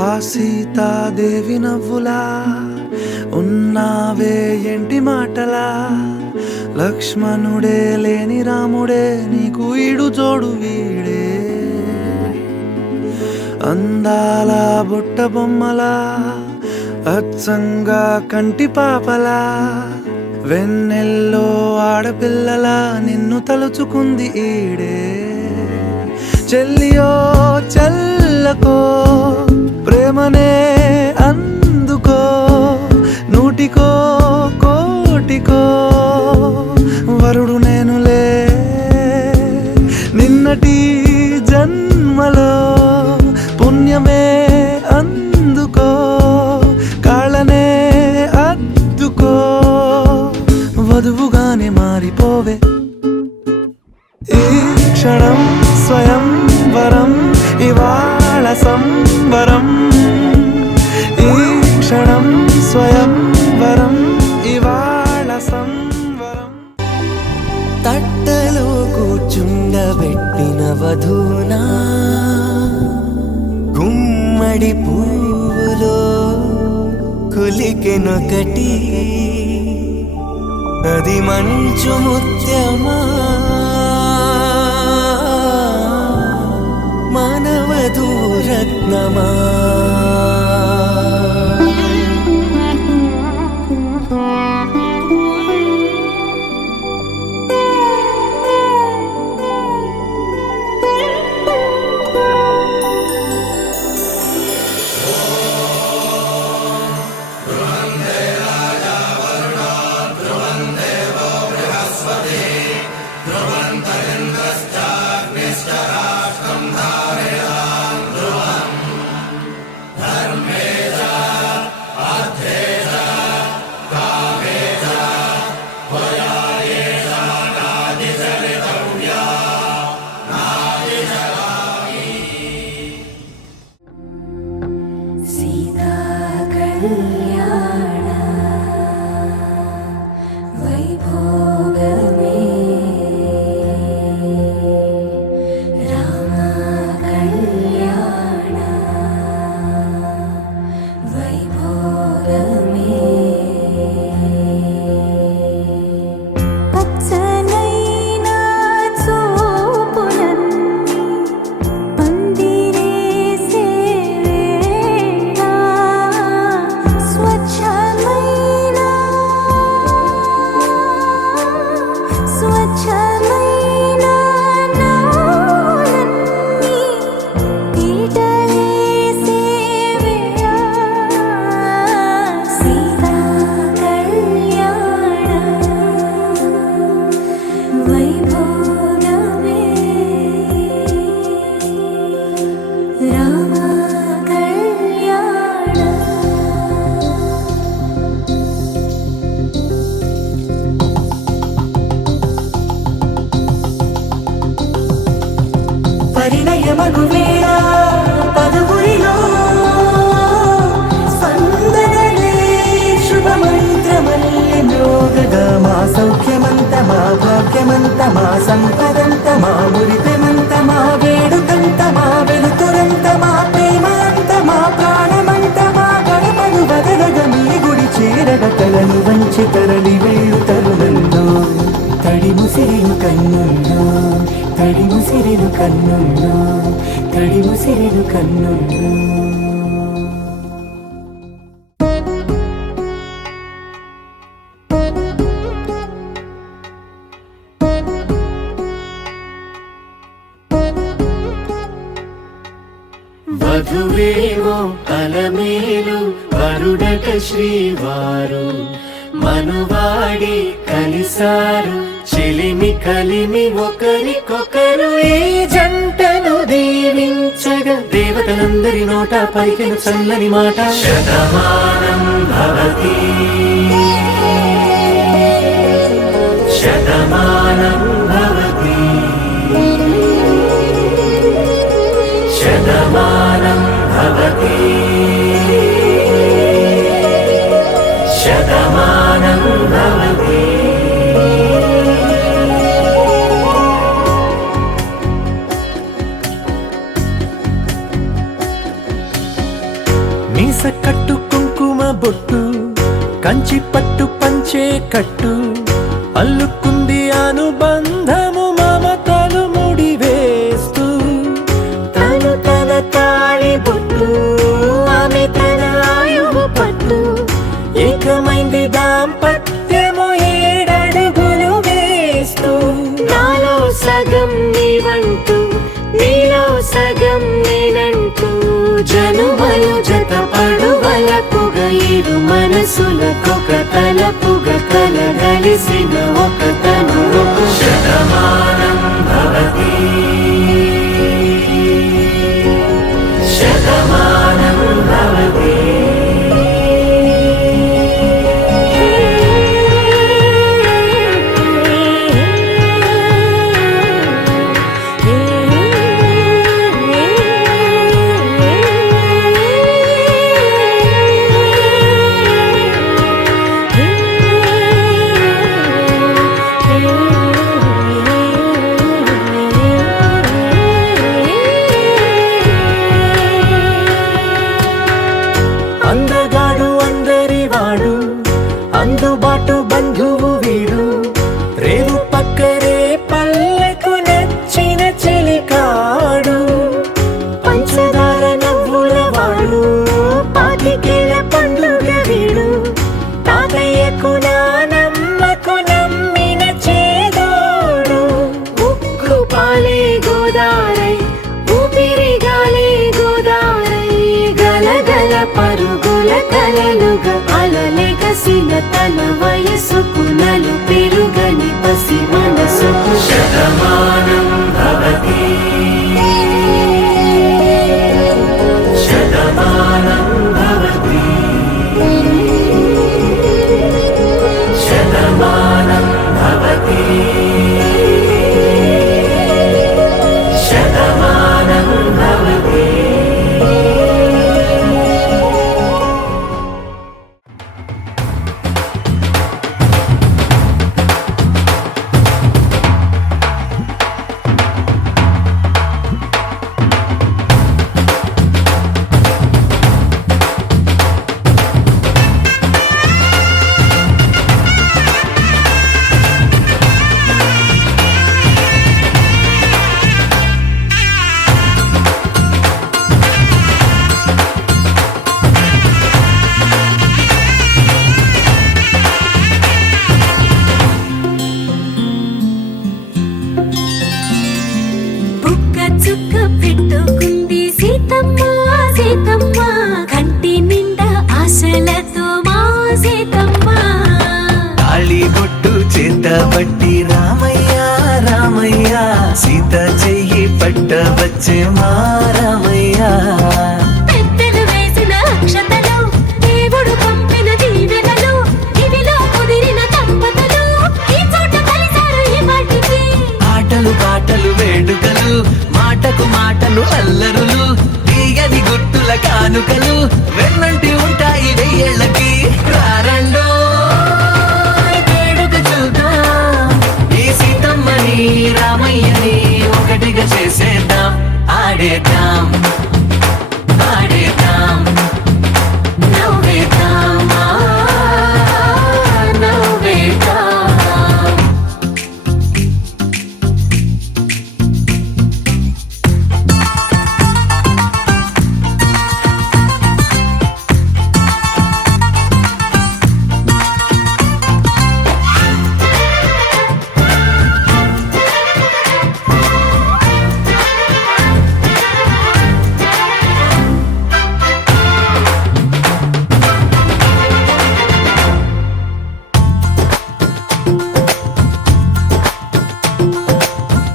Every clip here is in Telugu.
ఆ సీతాదేవి నవ్వులా ఉన్నావే ఎంటి మాటలా, లక్ష్మణుడే లేని రాముడే నీకు ఈడు జోడు వీడే. అందాల బుట్ట బొమ్మలా అచ్చంగా కంటి పాపలా, వెన్నెల్లో ఆడపిల్లలా నిన్ను తలుచుకుంది ఈడే. చెల్లియో చల్లకో ప్రేమనే అందుకో, నూటికో కోటికో వరుడు నేనులే. నిన్నటి జన్మలో పుణ్యమే అందుకో. ఇవాళ సంబరం ఈ క్షణం స్వయంవరం ఇవాళ సంవరం తట్టలో కూర్చుండబెట్టిన వధూనా గుమ్మడి పువ్వులో కొలికెనొకటి అది మంచు ముత్యమా మానవధూ రత్నమా పరిణయమగు వేళ పదుగురిలో స్పందనలే శుభమంత్రమల్లి మ్రోగగా మా సౌఖ్యమంత మా భాగ్యమంత మా సంపదంత మా మురిపెమంత మా వేడుకంత మా వెలుతురంత మా ప్రేమంత మా ప్రాణమంత మా గడపను వదలగ మీ గుడి చేరగ తలను వంచి తరలి వేళు తరుణంలో తడి ముసిరిను కన్నుల్లో తడి ముసిరిను కన్నుల్లో తడి ముసిరిను కన్నుల్లో వధువేమో అలమేలు వరుడట శ్రీవారు మనువాడి కలిసారు చెలిమి కలిమి ఒకరికొకరు ఈ జంటను దీవించగా దేవతలందరి నోట పలికిన చల్లని మాట శతమానం భవతి శతమానం భవతి శతమానం భవతి శతమానం భవతి మీస కట్టు కుంకుమ బొట్టు కంచి పట్టు పంచే కట్టు అల్లుకుంది అనుబంధము మమతలు ముడివేస్తూ తను తన తాళి బొట్టు ఆమె తన ఆయువు పట్టు ఏకమైంది దాంపత్యము ఏడడుగులు వేస్తూ నాలో సగం నీవంటూ నీలో సగం నేనంటూ జనుమలు జత పడువలపుగ ఇరు మనసులకొక తలపుగ కలగలిసిన ఒక తను శతమానం భవతి శతమానం భవతి పరుగుల కలలుగా అలలెగసిన తన వయసుకు నలు పెరుగని పసి మనసుకు శతమానం భవతి శతమానం భవతి శతమానం భవతి శతమానం భవతి. బుక్క చుక్క పెట్టుకుంది సీతమ్మ సీతమ్మ కంటి నిండా ఆశలతో మా సీతమ్మ తాళి బొట్టు చేతబట్టి రామయ్య రామయ్య సీత చెయ్యి పట్ట వచ్చే మా రామయ్య పెద్దలు వేసిన అక్షతలు దేవుడు పంపిన దీవెనలు ఇవిలో కుదిరిన దంపతులు ఈ చోట కలిసారు ఈ వాటికి ఆటలు పాటలు వేడుకలు మాటకు మాటలు అల్లరులు తీయని గుట్టుల కానుకలు వెన్నంటి ఉంటాయి వెయ్యేళ్ళకి రారండో వేడుక చూద్దాం ఈ సీతమ్మని రామయ్యని ఒకటిగా చేసేద్దాం ఆడేద్దాం ఆడేద్దాం నవ్వేద్దాం నవ్వేద్దాం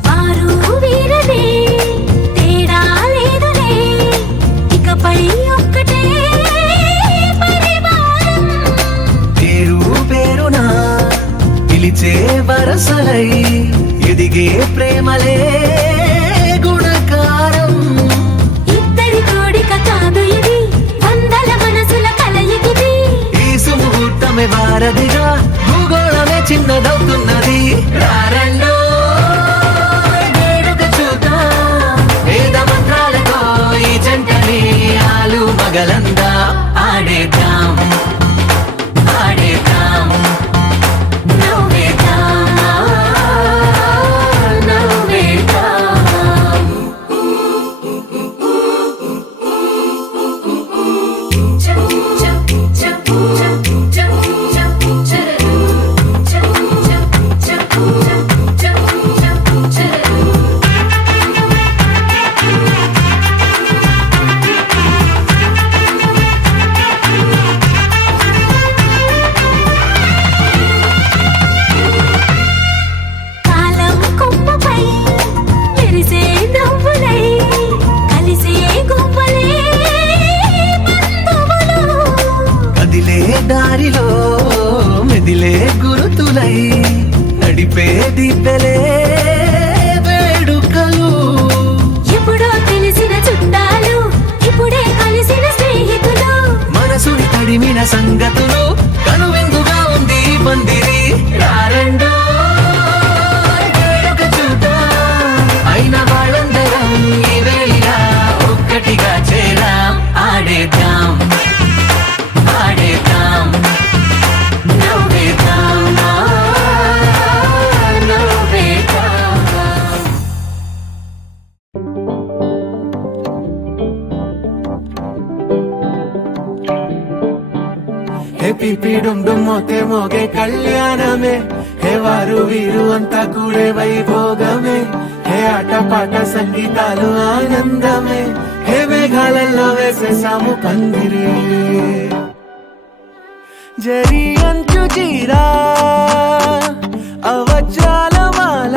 వారు వీరనే తేడా లేదులే ఇకపై ఒక్కటే పరివారం పేరు పేరునా పిలిచే వరసలై ఎదిగే ప్రేమలే గుణకారం ఇద్దరి కోడిక కాదు ఇది వందల మనసుల కలయికిది ఈ సుముహూర్తమే వారధిగా భూగోళమే చిన్నదవుతున్నది రారండో వేడుక చూద్దాం వేద మంత్రాలతో ఈ జంటని ఆలు మగలందా ఆడేద్దాం ఆడేద్దాం నవ్వేద్దాం నవ్వేద్దాం కాలం కొమ్మపై మెరిసే నవ్వులై కలిసే గువ్వలే బంధువులు కదిలే దారిలో మెదిలే గురుతులై నడిపే దిబ్బెలే వేడుకలు ఎప్పుడో తెలిసిన చుట్టాలు ఇప్పుడే కలిసిన స్నేహితులు మనసుని తడిమిన సంగతులు కనువిందుగా ఉంది ఈ పందిరి రారండో వేడుక చూద్దాం అయిన వాళ్ళందరం ఈ వేళ ఒక్కటిగా చేరాం ఆడేద్దాం ఆడేద్దాం నవ్వేద్దాం నవ్వేద్దాం హే పిపి డుమ్ డుమ్ మోతే మోగే కళ్యాణమే హే వారు వీరు అంతా కూడే వైభోగమే హే ఆట పాట సంగీతాలు ఆనందమే హే మేఘాలలో వేసేసాము పందిరి జరి అంచు చీరా అవజ్రాల మాల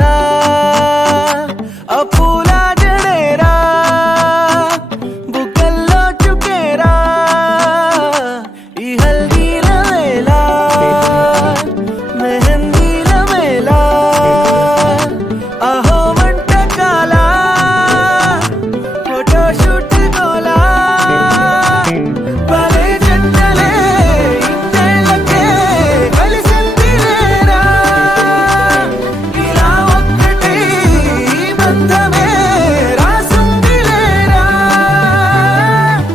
అపూల జడేరా బుగ్గల్లో చుకేరా ఈ హల్దీల వేళ మెహందీల వేళ అహో వంటకాల ఫోటోషూట్ గోలా భలే జంటలే ఇన్నేళ్ళకే కలిసిందిలేరా ఇలా ఒక్కటే ఈ బంధమే రాసుందిలేరా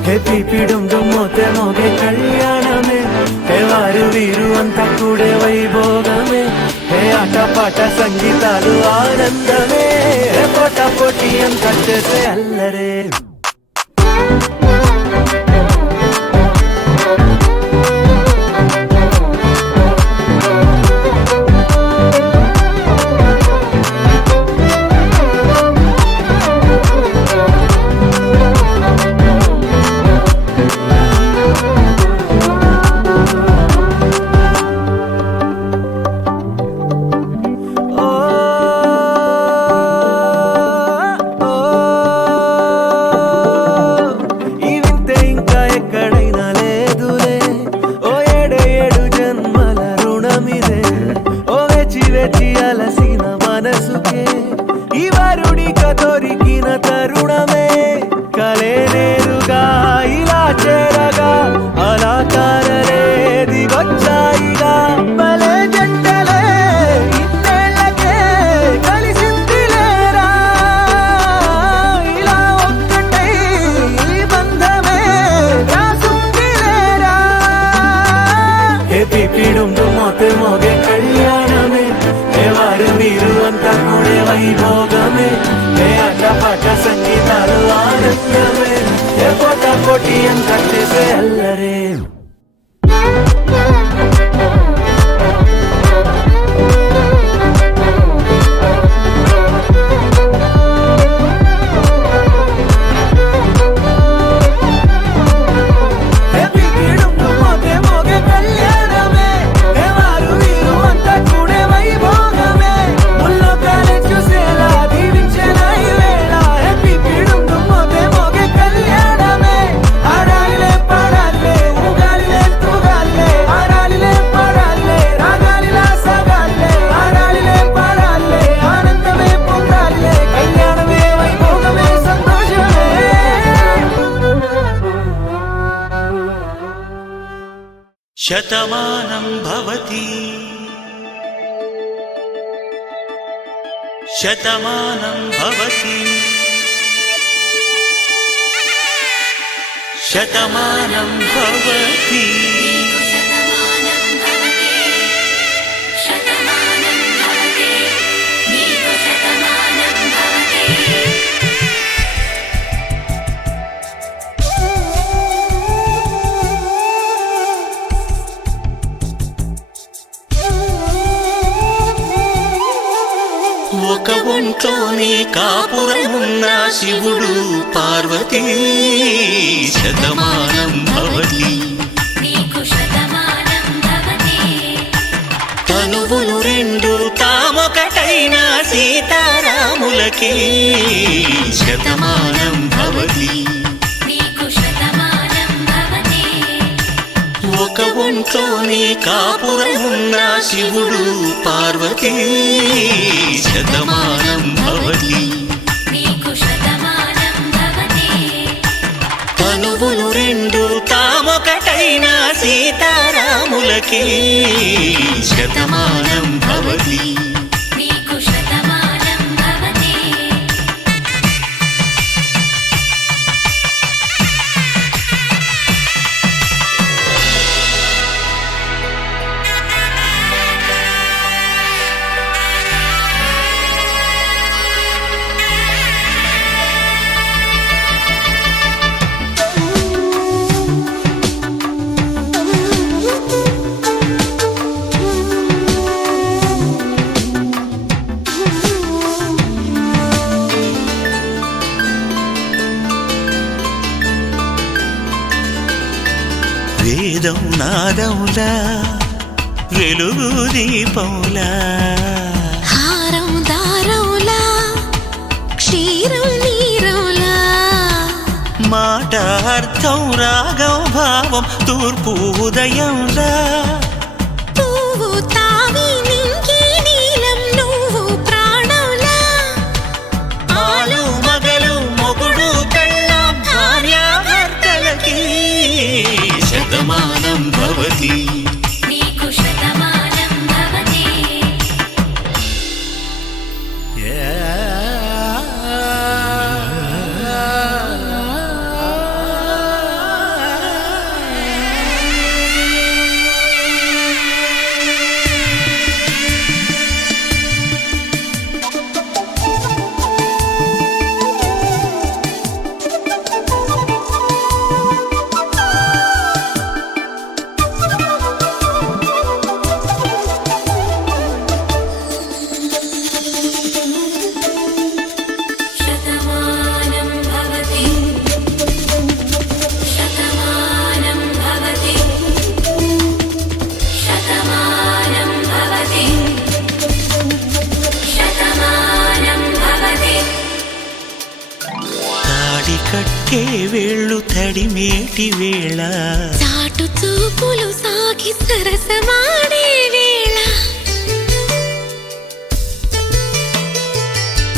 హే పీపిడుం డుమ్మోతే మోగే కళ్యాణమే హే వారు వీరు అంతా కూడే వైభోగమే హే ఆటపాట సంగీతాలు ఆనందమే హే పోటా పోటీ అంతా చేసే అల్లరే ఈ వింతే ఇంకా ఎక్కడైనా లేదులే ఓ ఏడు జన్మల రుణమిదే ఓ వేచి వేచి అలసిన మనసుకే ఈ వరుడిక దొరికిన తరుణమే కలే నేరుగా ఇలా చేరగా అలా కారలే దిగొచ్చాయిగా భలే జంటలే ఇన్నేళ్ళకే కలిసిందిలేరా ఇలా ఒక్కటై ఈ బంధమే రాసుందిలేరా హే పీపిడుం డుమ్మోతే మోగే కళ్యాణమే హే వారు వీరు అంతా కూడే వైభోగమే హే ఆటపాట సంగీతాలు ఆనందమే హే పోటా పోటీ అంతా చేసే అల్లరే హే పీపిడుం డుమ్మోతే మోగే కళ్యాణమే హే వారు వీరు అంతా కూడే వైభోగమే ముల్లోకాలే చూసేలా దీవించేలా ఈ వేళ హే పీపిడుం డుమ్మోతే మోగే కళ్యాణమే ఆడాలిలే పాడాలే ఊగాలిలే తూగాలే ఆడాలిలే పాడాలే రాగాలిలా సాగాలే ఆడాలిలే పాడాలే ఆనందమే పొందాలే కళ్యాణమే వైభోగమే సంతోషమే శతమానం భవతి శతమానం భవతి శతమానం భవతి ఒక ఒంట్లోనే కాపురమున్న శివుడు పార్వతీ శతమానం భవతి తనువులు రెండు తామొకటైన సీతారాములకి శతమానం భవతి ఒక ఒంట్లోనే కాపురమున్న శివుడు పార్వతీ శతమానం భవతి తనువులు రెండు తామొకటైన సీతారాములకి శతమానం భవతి వేదం నాదములా వెలుగు దీపములా హారం దారంలా క్షీరం నీరంలా మాట అర్థం రాగం భావం తూర్పు ఉదయంలా పువ్వు తావి నింగి నీలం నువ్వు ప్రాణంలా ఆలు మగలు మొగుడు పెళ్ళాం భార్యాభర్తలకి శతమానం భవతి నీకు శతమానం భవతి శతమానం భవతి శతమానం భవతి శతమానం భవతి శతమానం భవతి తాడి కట్టే వేళ్ళు తడిమేటి వేళ చాటు చూపులు సాగి సరసమాడే వేళ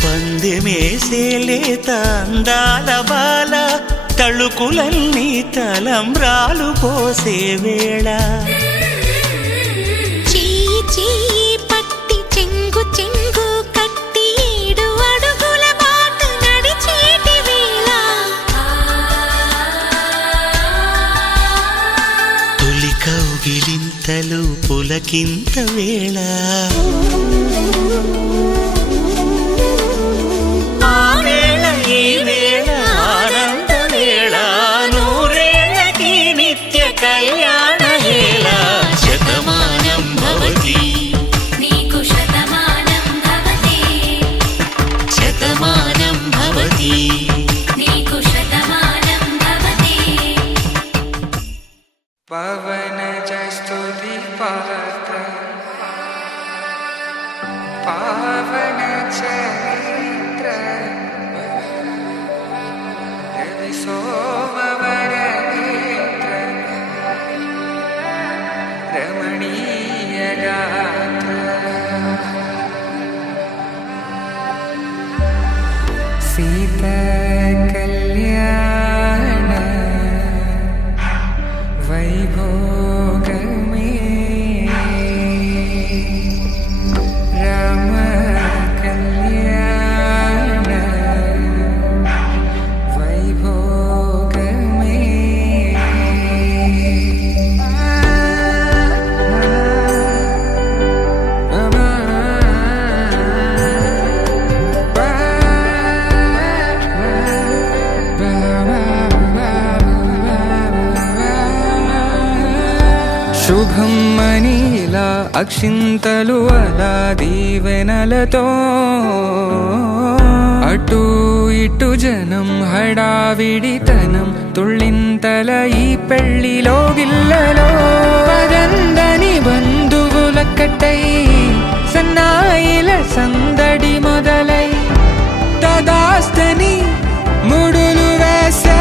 పందెమేసే లేత అందాల బాల తళుకులన్నీ తలంబ్రాలు పోసే వేళ చెయ్యి చెయ్యి పట్టి చెంగు చెంగు కట్టి 7 అడుగుల బాట నడిచేటి వేళ తొలి కౌగిలింతలు పులకింత వేళ ఆ వేళ ఈ వేళ ఆనంద వేళ నూరేళ్ళకి నిత్య కళ్యాణ వేళ శతమానం భవతి నీకు శతమానం భవతి శతమానం భవతి నీకు శతమానం భవతి పవన స్తుతి పాత్ర పావన చరిత్ర రవి సోమవర నేత్ర రమణీయ గాత్ర సీత కళ్యాణ వైభోగమే రామ కళ్యాణ వైభోగమే శుభం మనీలా అక్షింతలు అలా దీవెనలతో అటు ఇటు జనం హడావిడితనం తుళ్ళింతల ఈ పెళ్లిలో గిల్లలో పదందని బంధువులక్కటై సన్నాయిల సందడి మొదలై తదాస్తని ముడులు వేసే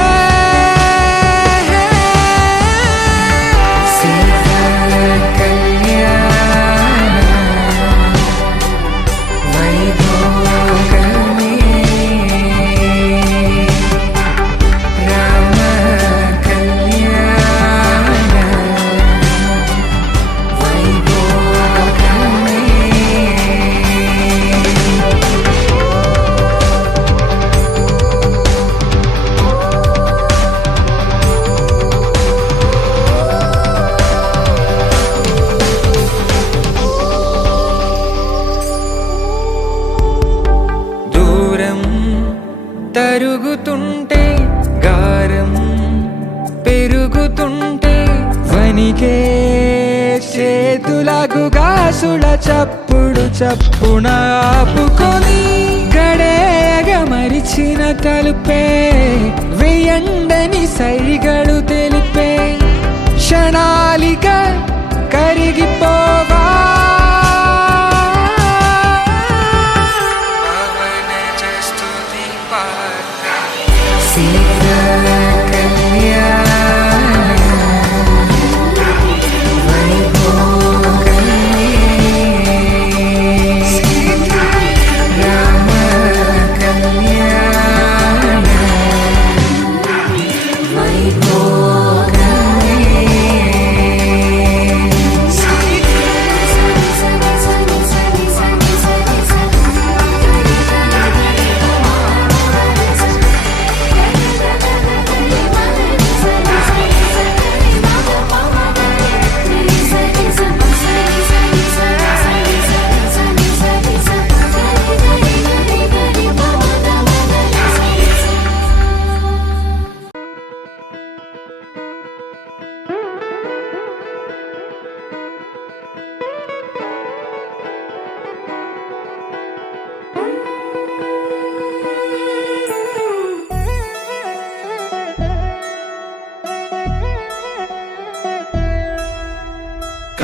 తరుగుతుంటే గారం పెరుగుతుంటే వనికే చేతులకు గాసుల చప్పుడు చప్పున ఆపుకొని గడేగ మరిచిన తలుపే వెయ్యండని సైగడు తెలిపే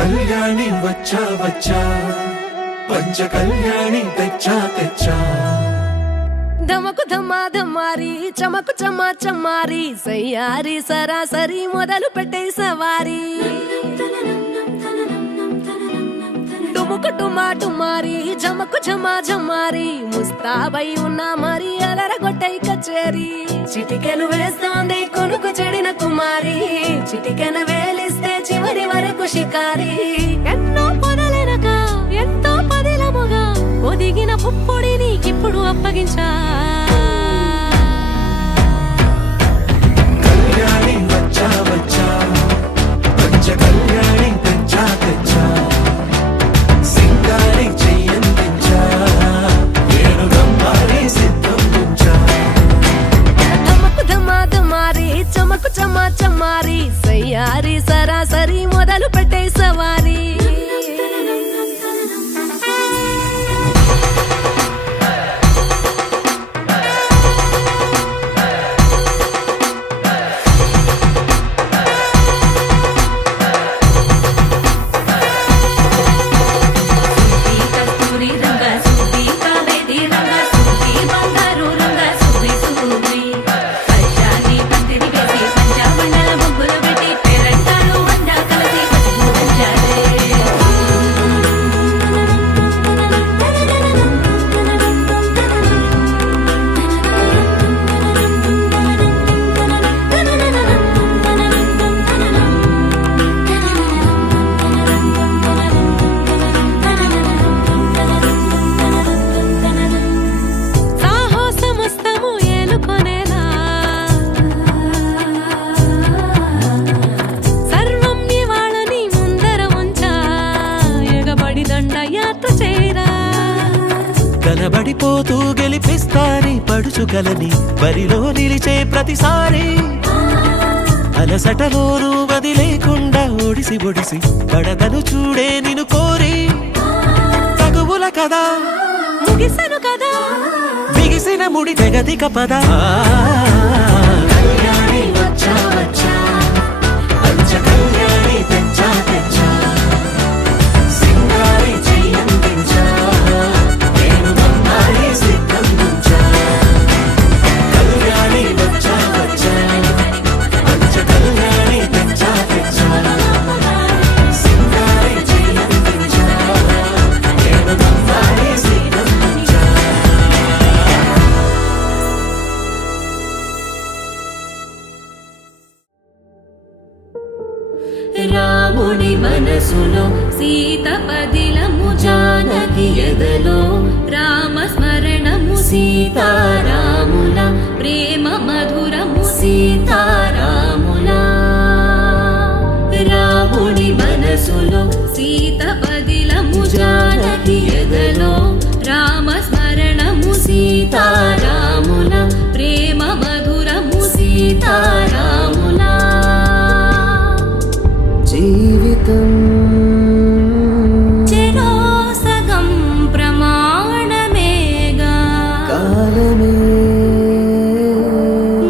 కళ్యాణి వచ్చా వచ్చా పంచ కళ్యాణి తెచ్చా తెచ్చా ధమకు ధమ్మా ధమ్మారి చమకు చమ్మా చమ్మారి సయ్యారి సరాసరి మొదలు పెట్టే సవారి డుముకు డుమా డుమారి జమకు జమా జమ్మారి ముస్తాబై ఉన్నా మరి అలరగొట్టై కచేరి చిటికెను వేస్తోంది కొనుకు చెడిన కుమారి చిటికెను వేలిస్తే చివరి వరకు షికారి ఎన్నో పొదలెనక ఎంతో పదిలముగా ఒదిగిన పుప్పొడి నీకిప్పుడు అప్పగించా కళ్యాణి వచ్చా వచ్చా పంచ కళ్యాణి తెచ్చా తెచ్చా సింగారి చెయ్యందించా ఏడు గంబారి సిద్ధం ఉంచా ధమకు ధమ్మా ధమ్మారి చమకు చమ్మా చమ్మారి సయ్యారి సరాసరి మొదలు పెట్టే సవారి కనబడిపోతూ గెలిపిస్తాని పడుచుకలని బరిలో నిలిచే ప్రతిసారి అలసటలోనూ వదిలేకుండా ఒడిసి ఒడిసి పడతను చూడే నిన్ను కోరి తగువుల కదా ముగిసను కదా బిగిసిన ముడి తెగదిక పద కళ్యాణి వచ్చా వచ్చా పంచ కళ్యాణి తెచ్చా తెచ్చా సింగారి చెయ్యందించా ఏడు గంబారి సిద్ధం ఉంచా కళ్యాణి వచ్చా వచ్చా పంచ కళ్యాణి తెచ్చా తెచ్చా సింగారి చెయ్యందించా ఏడు గంబారి సిద్ధం ఉంచా రాముని మనసులో సీత పదిలము జానకి ఎదలో రామ స్మరణము సీతారాముల ప్రేమ మధురము సీతారాముల రాముని మనసులో సీత పదిలము జానకి ఎదలో రామ స్మరణము సీతారాముల ప్రేమ మధురము సీతారాముల జీవితం చెరోసగం ప్రమాణమేగా కాలమే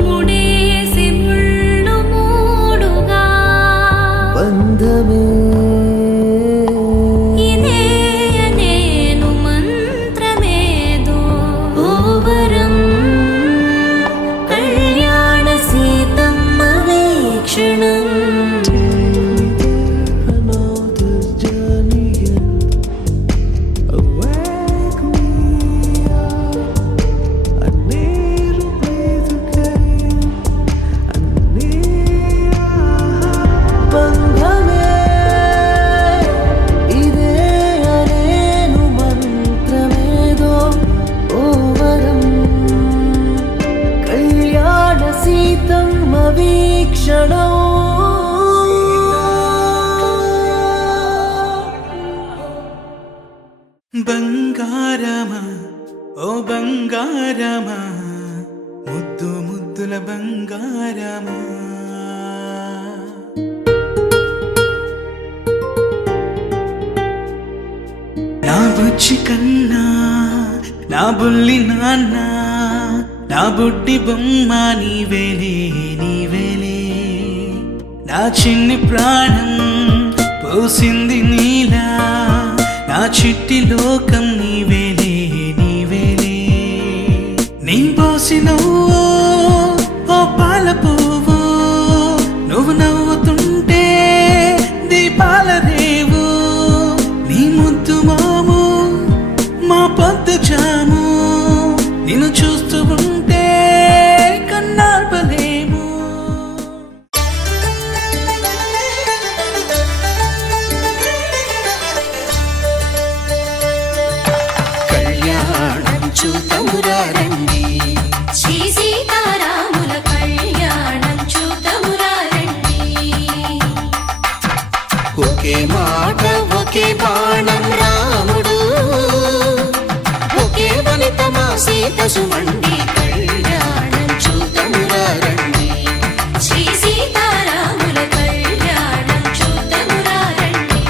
ముడేసి ముళ్ళు మూడుగా బంధమే ఇదే నేను మంత్రమేదో ఓవరం కళ్యాణ సీతమ్మ వీక్షణం బంగారమా ఓ బంగారమా ముద్దు ముద్దుల బంగారమా నా బుజ్జి కన్నా నా బుల్లి నాన్న నా బుడ్డి బొమ్మ నీవేలే నీవేలే నా చిన్ని ప్రాణం పూసింది నీలా నా చిట్టి లోకం నీవేలే నీవేలే నీ పోసినవో ఓ పాల పువ్వు నువ్వు నవ్వుతుంటే దీపాల రేవు నీ ముద్దు మాము మా పొద్దు జాము నిన్ను చూస్తూ ఉంటే కన్నార్పలేము. కళ్యాణం చూతమురా రండి, శ్రీ సీతారాముల కళ్యాణం చూతమురా రండి. ఒకే మాట ఒకే బాణం రాముడు, ఒకే వనిత మా సీత సుమండి. కళ్యాణం చూతమురా రండి, శ్రీ సీతారాముల కళ్యాణం చూతమురా రండి.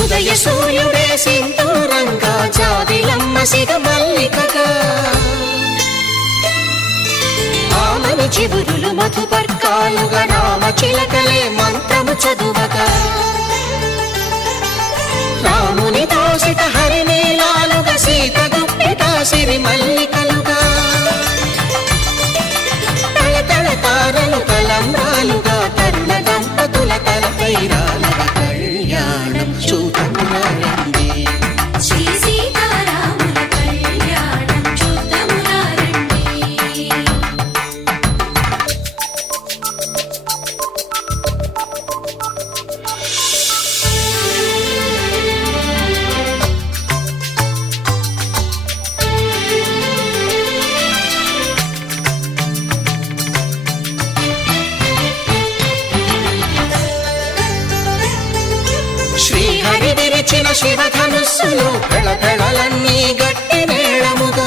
ఉదయ సూర్యుడే సింధూరంగా జాబిలమ్మ సిగ మల్లికగా, ఆమని చివురులు మధుపర్కాలుగా రామ చిలకలే మంత్రము చదువగా, రాముని దోసిట హరినీలాలుగా సీత గుప్పిట సిరి మల్లికలుగా, తళతళ తారలు తలంబ్రాలుగా తరుణ దంపతుల తలపైరాలుగా. కళ్యాణం చూతమురా రండి, శ్రీ సీతారాముల కళ్యాణం చూతమురా రండి. శ్రీహరి విరిచిన శివధనుస్సులు పెళపెళలన్నీ గట్టి మేళముగా,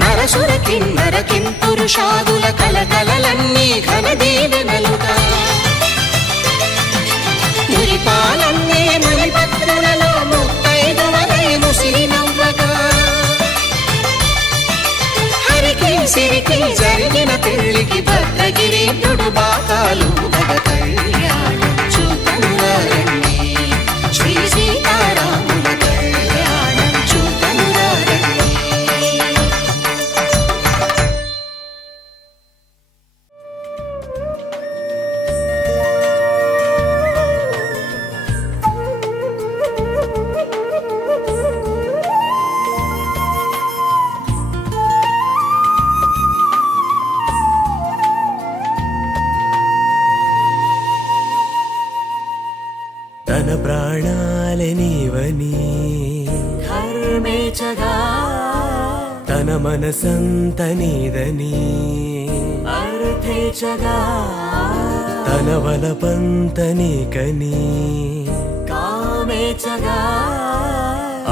నరసుర కిన్నర కింపురుషాదుల కలకలలన్నీ ఘన దీవెనలుగా, మురిపాలన్నీ మునిపత్రులలో ముత్తైదువలై ముసిరి నవ్వగా, హరికి సిరికి జరిగిన పెళ్లికి భద్రగిరీంద్రుడు బాకాలు గద. కళ్యాణం చూతమురా రండి, శ్రీ సీతారాముల కళ్యాణం చూతమురా రండి. తన ప్రాణాలే నీవని ధర్మేచగా తన మనసంత నీదని అర్థేచగా తన వలపంత నీకని కామేచగా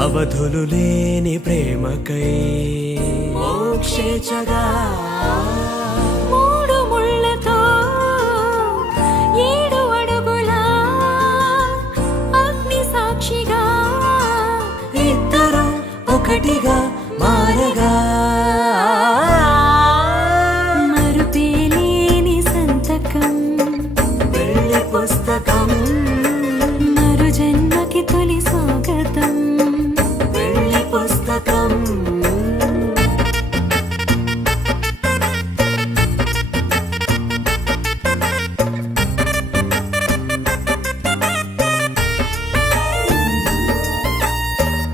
అవధులు లేని ప్రేమకై మోక్షేచగా మూడు ముళ్ళతో 7 అడుగుల అగ్ని సాక్షిగా ఇద్దరు ఒకటిగా మారగా, మరుపేలేని సంతకం పెళ్లి పుస్తకం మరు జన్మకి తొలి స్వాగతం. పెళ్లి పుస్తకం.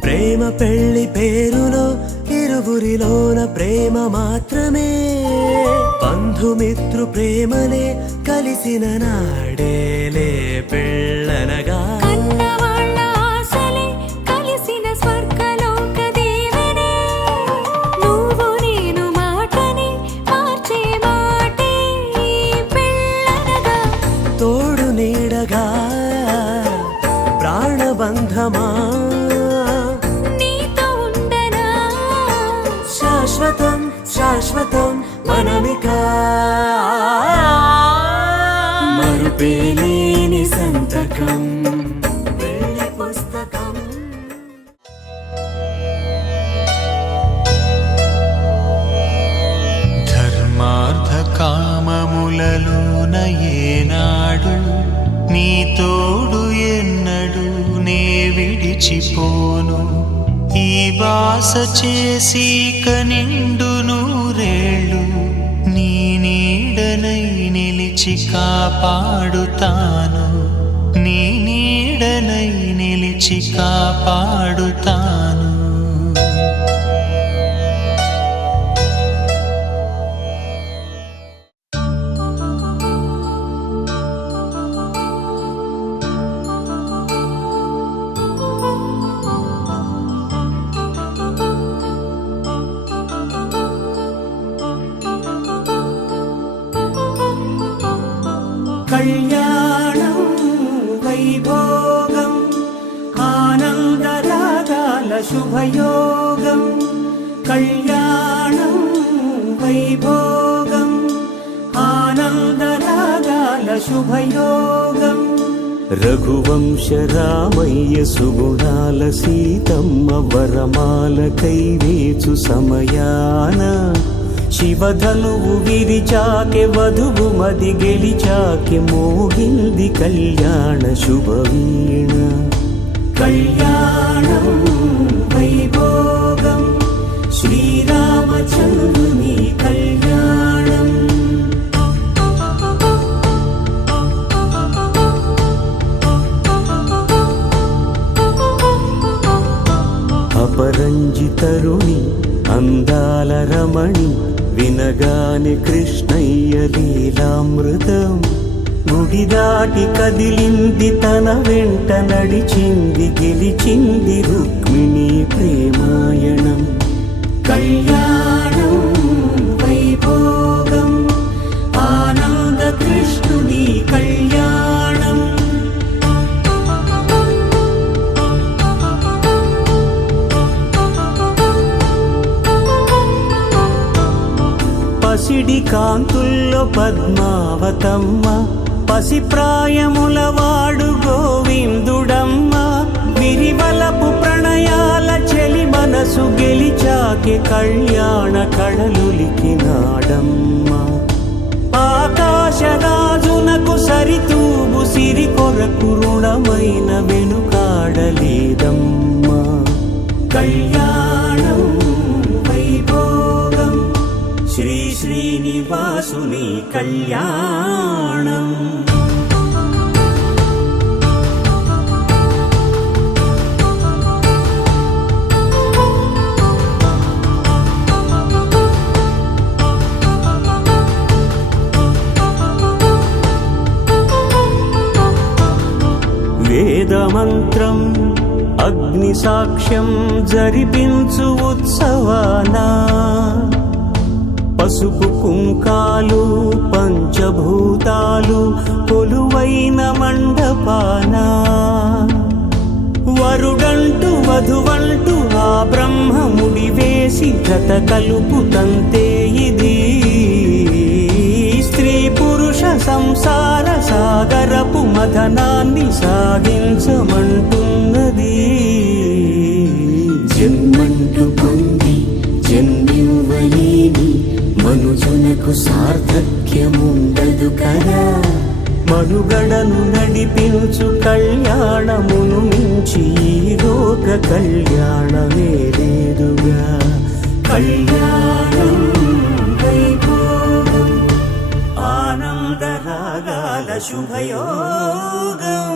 ప్రేమ పెళ్లి పేరులో ఇరువురిలోన ప్రేమ మాత్రమే, బంధుమిత్రు ప్రేమలే కలిసిన నాడేలే పెళ్ళనగా. కన్నవాళ్ళ ఆశలే కలిసిన స్వర్గలోక దీవెనే, నువ్వు నేను మాటని శాశ్వతం మనమిక మరుపేలేని సంతకం వెళ్ళి పుస్తకం. ధర్మార్థ కామములలోన ఏనాడు నీ తోడు ఎన్నడు నే విడిచిపోను. ఈ వాస చేసి కనిండు నూరేళ్ళు నీ నీడనై నిలిచి కాపాడుతాను. నీ నీడనై నిలిచి కాపాడుతాను. కళ్యాణం వైభోగం ఆనందరాగాల శుభయోగం. కళ్యాణం వైభోగం ఆనందరాగాల శుభయోగం. రఘువంశ రామయ్య సుగుణాల సీతమ్మ వరమాల కైవేచు సమయాన శివధనువు విరిచాకె వధువు మది గెలిచాకె మోగింది కళ్యాణ శుభవీణ. కళ్యాణం వైభోగం శ్రీరామచంద్రుని కళ్యాణం. అపరంజి తరుణి అందాల రమణి వినగానే కృష్ణయ్య లీలామృతం. గుడి దాటి కదిలింది తన వెంట నడిచింది గెలిచింది రుక్మిణి ప్రేమాయణం. కళ్యాణం వైభోగం ఆనంద కృష్ణుని కళ్యాణం. పసిడి కాంతుల్లో పద్మావతమ్మ పసిప్రాయముల వాడు గోవిందుడమ్మ. విరివలపు ప్రణయాల చెలి మనసు గెలిచాకె కళ్యాణ కళలులికినాడమ్మ. ఆకాశరాజునకు సరితూబు సిరి కొరకు రుణమైన వెనుకాడలేదమ్మ. కళ్యాణం వైభోగం శ్రీ శ్రీనివాసుని కళ్యాణం. వేదమంత్రం అగ్ని సాక్ష్యం జరిపించు ఉత్సవానా. పసుపు కుంకాలు పంచభూతాలు కొలువైన మండపాన. వరుడంటూ వధువంటూ ఆ బ్రహ్మముడి వేసి జత కలుపుతంతే ఇది. స్త్రీ పురుష సంసార సాగరపు మథనాన్ని సాగించమంటున్నది. జన్మంటూ పొంది జన్మివ్వలేని మనుజునకు సార్థక్యముండదు కదా. మనుగడను నడిపించు కళ్యాణమును మించి ఈ లోక కళ్యాణమే లేదుగా. కళ్యాణం వైభోగం ఆనందరాగాల శుభయోగం.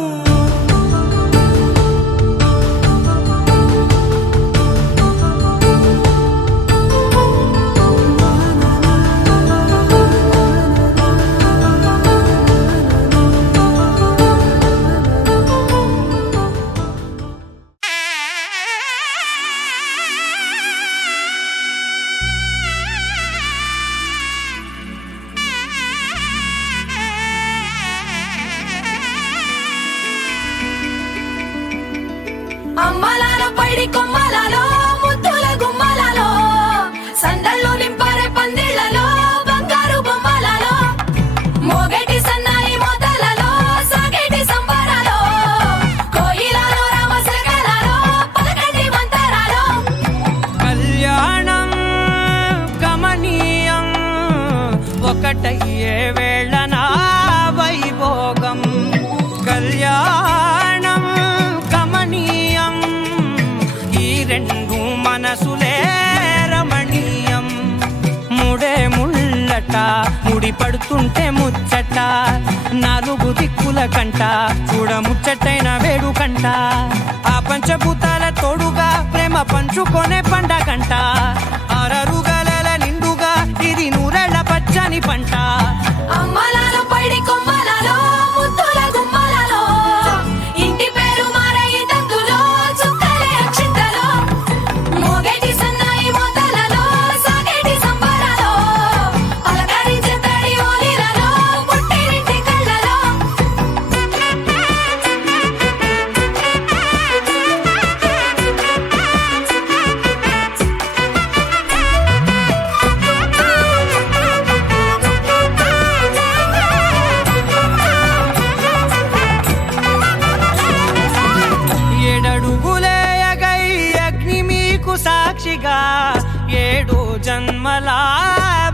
ఒకటయ్యే వేళ నా వైభోగం కళ్యాణం కమనీయం ఈ రెండు మనసులే రమణీయం ముడే ముళ్ళట ముడి పడుతుంటే ముచ్చట నాలుగు దిక్కుల కంట చూడ ముచ్చటైన వేడుకంట ఆ పంచభూతాల తోడుగా ప్రేమ పంచుకొనే పండగంట ఆరరుగల నిండుగా ఇది నూరెళ్ళ పచ్చని పంట అమ్మలాలో పడి కొమ్మలలో ముద్దుల గుమ్మలలో ఇంటి పేరు మారయి తందులో చుక్కలే అక్షింతలో మోగేటి సన్నాయి మోతలలో సాగేటి సంబరాలో పలకరించే తడి ఓలిలలో పుట్టినింటి కళ్ళలో ఏడడుగులేయగై అగ్ని మీకు సాక్షిగా ఏడు జన్మల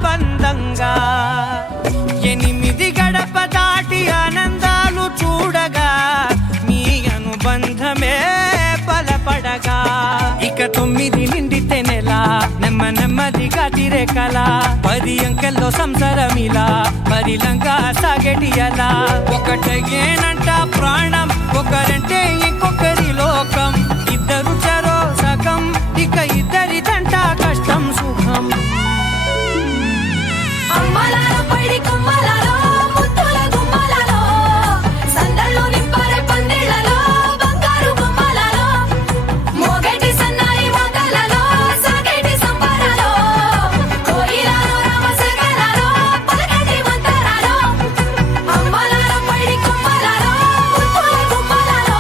బంధంగా 8 గడప దాటి ఆనందాలు చూడగా మీ అనుబంధమే బలపడగా ఇక 9 నిండితే నెల నెమ్మదిగా తిరేకల 10 అంకెల్లో సంసారమిలా పరిలంగా సాగేటియలా ఒకటేనంట ప్రాణం ఒకరంటే ఇంకొకరి లోకం ఇద్దరు చరో సగం ఇక ఇద్దరిదంట కష్టం సుఖం అమ్మలాలో పడి కొమ్మలలో ముద్దుల గుమ్మలలో సందళ్ళు నింపరే పందిళ్ళలో బంగారు గుమ్మలలో మోగేటి సన్నాయి మోతలలో సాగేటి సంబరాలో కోయిలలో రామసగలలో పలకేటి మంతరాలో అమ్మలాలో పడి కొమ్మలలో ముద్దుల గుమ్మలలో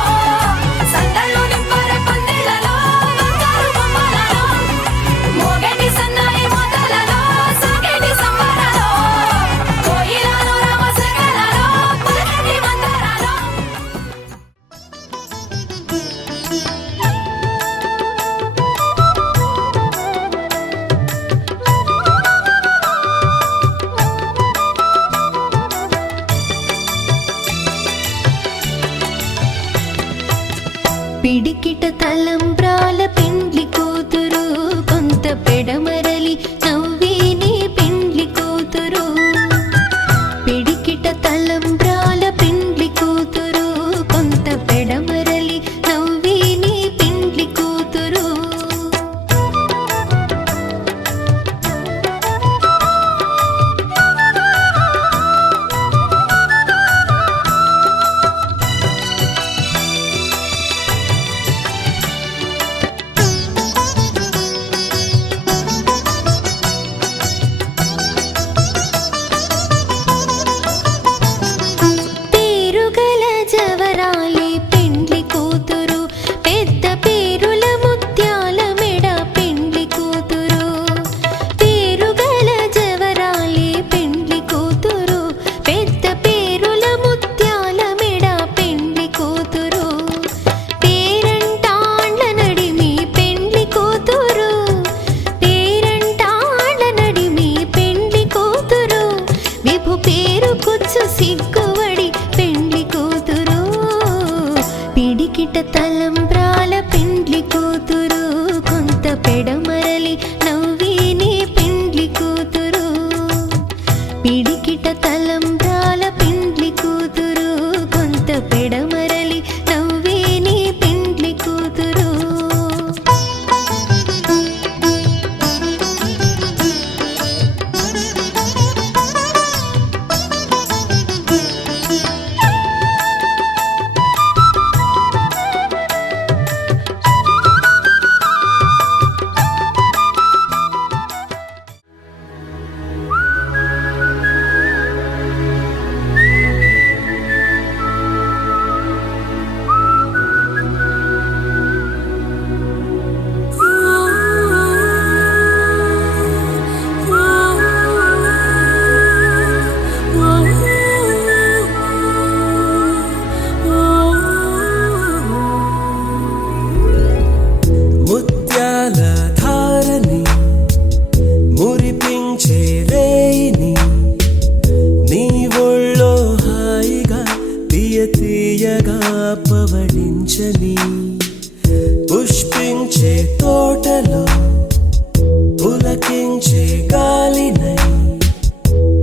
పులకించే గాలినై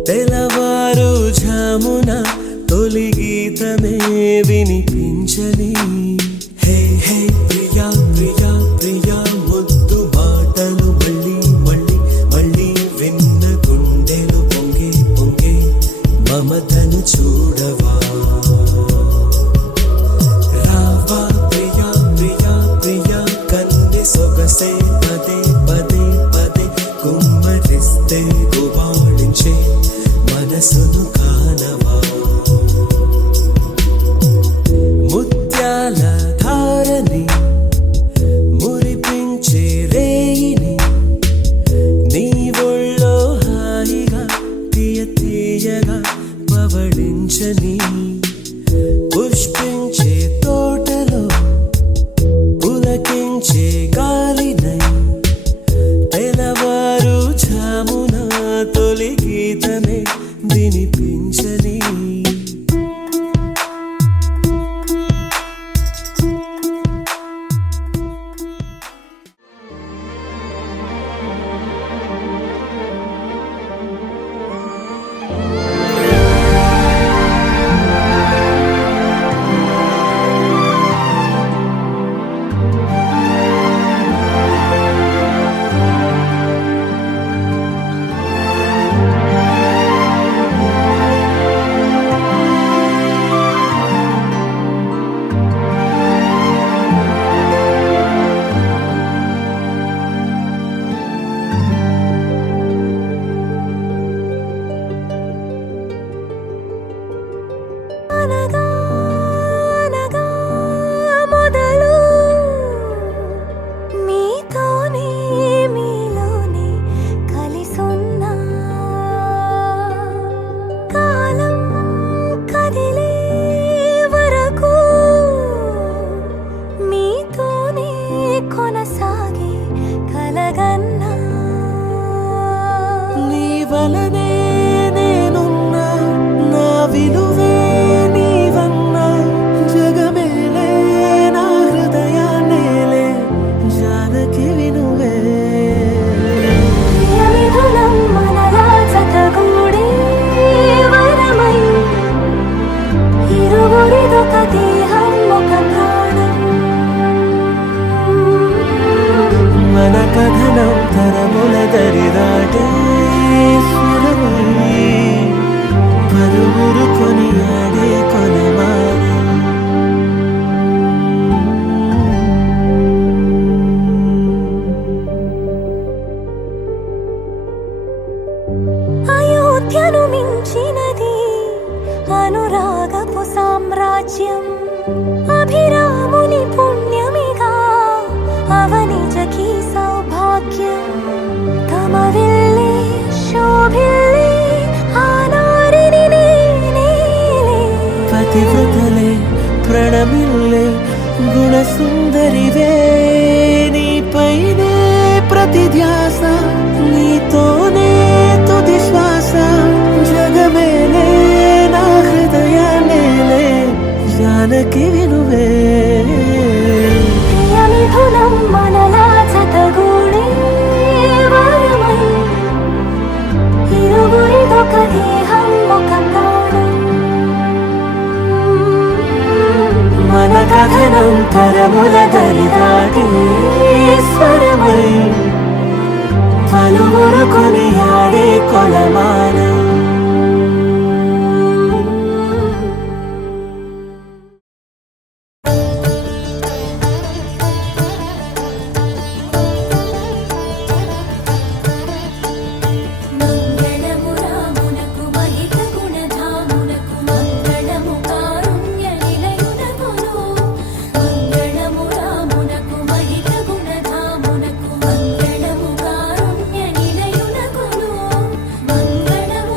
తెలవారు ఝామున తొలి గీతమే వినిపించని హే హే ప్రియా ప్రియా ప్రియా ముద్దు మాటలు మళ్ళీ మళ్ళీ మళ్ళీ విన్న గుండెలు పొంగే పొంగే మమతను చూడవా రావా ప్రియా ప్రియా ప్రియా కన్నె సొగసే పదే పదే పదే కుమ్మరిస్తే గుబాళించే మనసును కానవా ముత్యాల ధారని మురిపించే రేయిని నీ ఒళ్ళో హాయిగా తీయ తీయగా పవళించని పుష్పించే తోటలో పులకించే గాలినై తెలవారు ఝామున తొలి గీతమే వినిపించని అనగా అనగా మొదలు మీతోనే మీలోనే కలిసున్నా కాలం కదిలే వరకు మీతోనే కొనసాగే కలగన్నా నీ వలనే నేనున్నా నా విలువే నీవన్నా జగమేలే నా హృదయాన్నేలే జానకి వినువే ప్రియమిథునం మనలా జతగూడే వరమై ఇరువురిదొక దేహం ఒక ప్రాణం మన కథనం తరముల దరిదాటే స్వరమై పలువురు కొనియాడే కొలమానం అయోధ్యను మించినది అనురాగపు సామ్రాజ్యం అభిరాముని పుణ్యమిగా అవనిజకి సౌభాగ్యం తమ విల్లే శోభిల్లే ఆనారిని నేనేలే పతివ్రతలే ప్రణమిల్లే గుణసుందరివే నీపైనే ప్రతి ధ్యాస నీతోనే తుది శ్వాస జగమేలే నా హృదయాన్నేలే జానకి వినువే ప్రియమిథునం మనలా జతగూడే వరమై ఇరువురిదొక దేహం ఒక ప్రాణం మన కథనం తరముల దరిదాటి స్వరమై పలువురు కొనియాడే కొలమానం మంగళము రామునకు మహిత గుణధామునకు మంగళము కారుణ్య నిలయునకును మంగళము రామునకు మహిత గుణధామునకు మంగళము కారుణ్య నిలయునకును మంగళము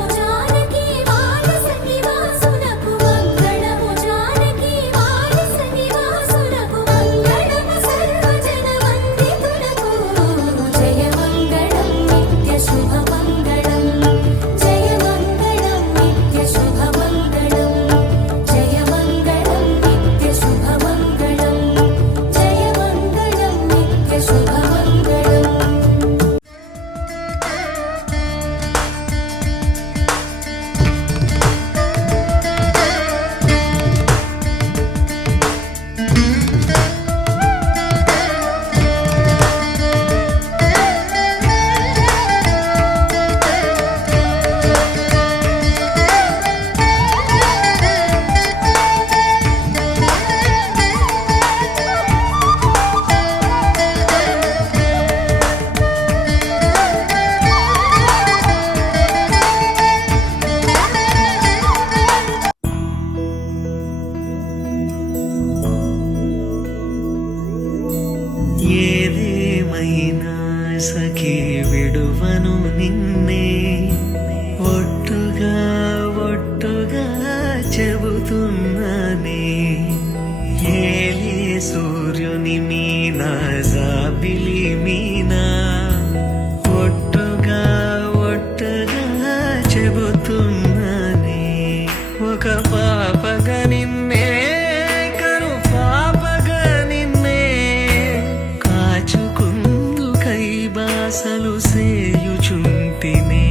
పూజలు సేయుచుంటినే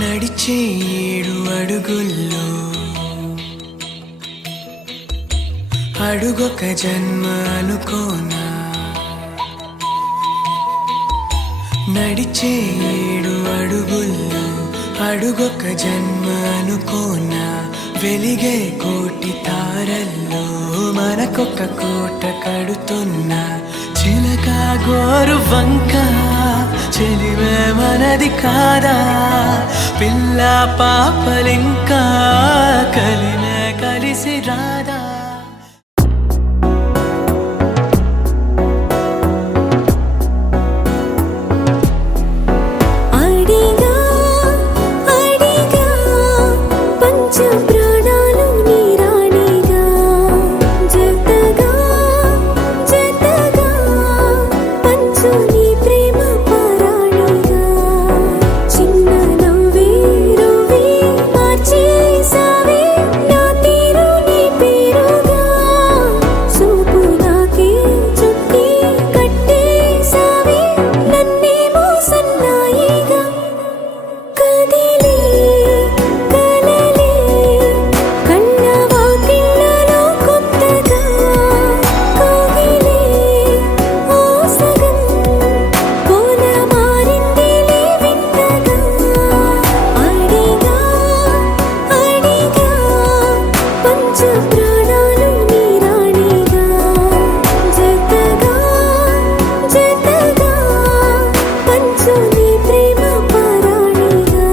నడిచే 7 అడుగుల్లో అడుగొక జన్మ అనుకోనా నడిచే 7 అడుగుల్లో అడుగొక జన్మ అనుకోనా వెలిగే కోటి తారల్లో మనకొక కోట కడుతున్నా చిలక గోరు వంక చెలివే మనది కాదా పిల్ల పాపలింకా కలిమే కలిసి రాదా అడిగా అడిగా పంచ ప్రాణాలు నీరాణిగా జతగా జతగా పంచు నీ ప్రేమ పరాణిగా చిన్న నవ్వే రువే మార్చేసావే నా తీరు నీ పేరుగా చూపు నాకే చుట్టి కట్టేసావే నన్నేమో సన్నాయిగా కదిలే కలలే కన్న వాకిళ్ళలో కొత్తగా కోగిలే ఓ సగం కోల మారిందిలే వింతగా అడిగా అడిగా పంచ ప్రాణాలు నీరాణిగా జతగా జతగా పంచు నీ ప్రేమ పరాణిగా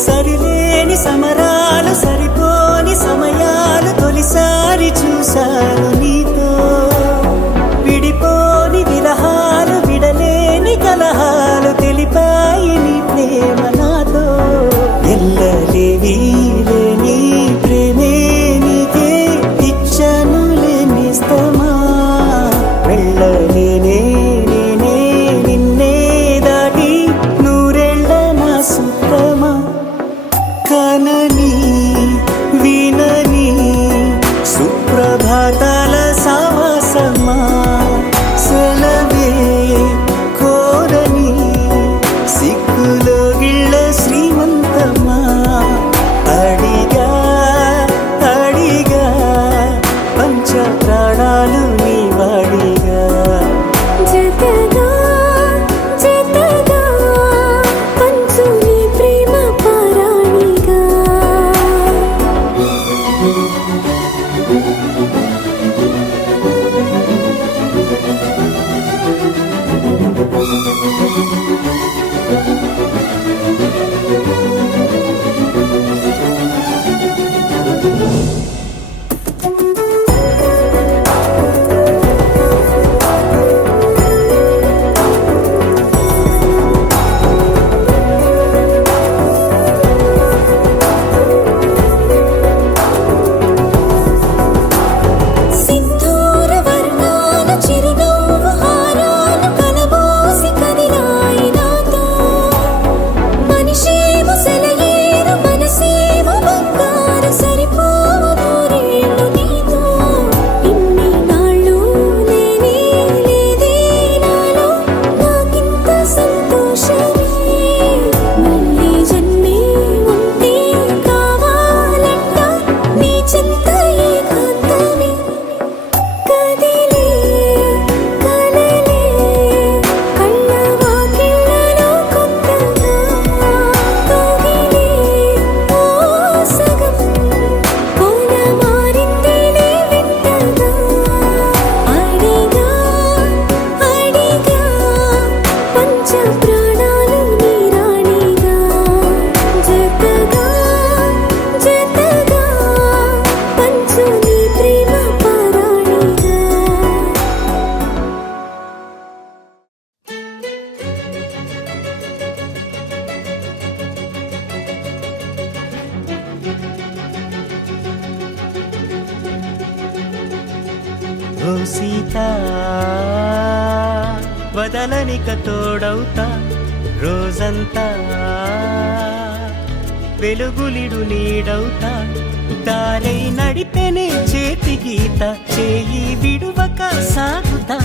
సరిలేని సమరాలు సరిపోని సమయాలు తొలిసారి చూశాను నీతో విడిపోని విరహాలు విడలేని కలహాలు తెలిపాయి నీ ప్రేమ నాతో ఎల్లలేని లేని ప్రేమే నీకే ఇచ్చను లేనిస్తమా వెళ్ళలేనే నేనే నిన్నే దాటి నూరెళ్ళ నా సుత్తమా కనని వినని సుప్రభాతాల సావాసమా సెలవే కోరని సిక్కులో గిళ్ళ శ్రీమంతమా అడిగా అడిగా పంచ ప్రాణాలు నీ వాడిగా జతగా జతగా పంచు నీ ప్రేమ పరాణిగా సింధూర వర్ణాల చిరునవ్వు హారాలు కలబోసి కదిలాయి నాతో మనిషేమో సెలయేరు మనసేమో బంగారు సరిపోవు ఓ సీత వదలనిక తోడవుతా రోజంతా వెలుగులిడు నీడవుతా దారై నడిపెనే చేతి గీత చేయి విడువక సాగుతా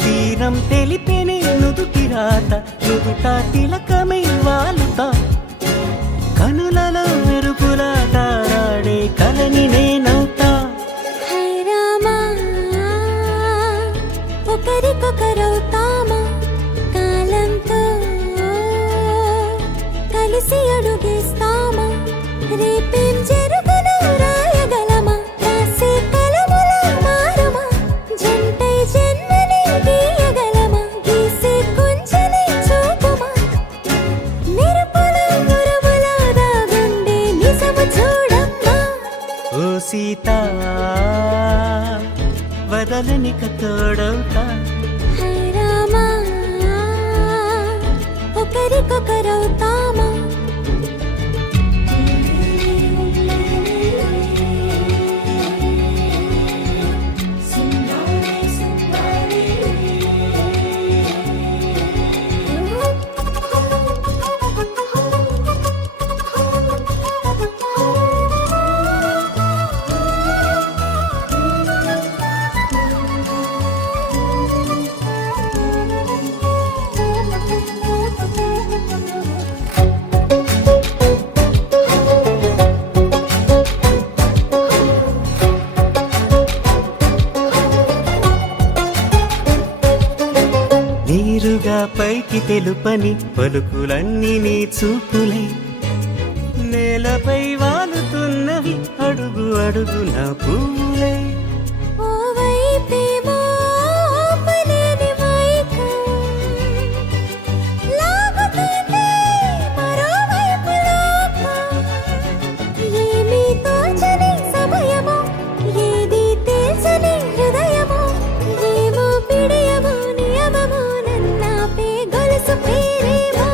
తీరం తెలిపెనే నుదుటి రాత నుదుట తిలకమై వాలుతా కనులలో మెరుగులా తారాడే కలని నేనవుతా హై రామా ఒకరికొకరవుతామా కాలంతో కలిసి అడుగేస్తామా రేపేం జరుగునో రాయగలమా రాసే కలముల మారమా జంటై జన్మని గీయగలమా గీసే కొంచెని చూపుమా మెరుపుల మురుముల దాగుండే నిజము చూడమ్మా ఓ సీత వదలనిక తోడవుతా హై రామా ఒకరికొకరవుతామా నీరుగా పైకి తెలుపని పలుకులన్నీ నీ చూపులై నేలపై వాలుతున్నవి అడుగు అడుగు నా పూలై ఓ వైపేమో ఆపలేని మైకం లాగుతుంది మరోవైపు లోకం ఏమీ తోచని సమయమో ఏది తేల్చని హృదయమో ఏమో పిడియమో నియమమో నన్నాపే గొలుసు పేరేమో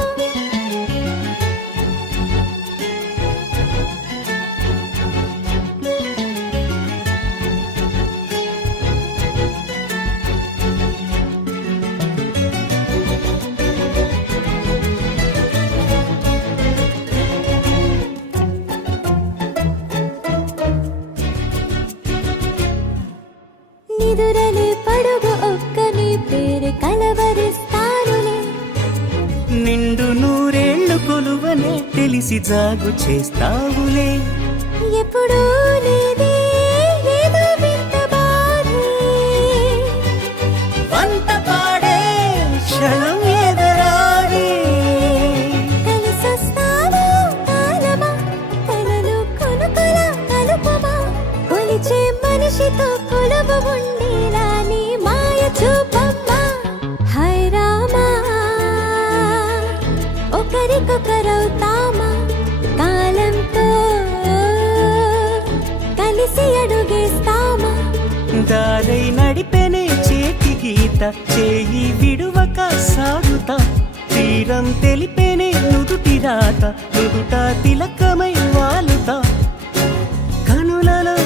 నిదురలే పడుగు ఒక్కని పేరు కలవరిస్తానులే నిండు నూరేళ్లు కొలువనే తెలిసి జాగు చేస్తావులే ఎప్పుడూ లేదే ఏదో వింత బాధే వంట పాడే క్షణం ఎదరాడే కలిసొస్తావో కాలమా కలలు కొనుకల కలుపమా కొలిచే మనిషితో కొలువు ఉండేలా నీ మాయ చూపమ్మా హై రామా ఒకరికొకరవుతామా కాలంతో కలిసి అడుగేస్తామా దారై నడిపెనే చేతి గీత చేయి విడువక సాగుతా తీరం తెలిపెనే నుదుటి రాత నుదుట తిలకమై వాలుతా కనులలో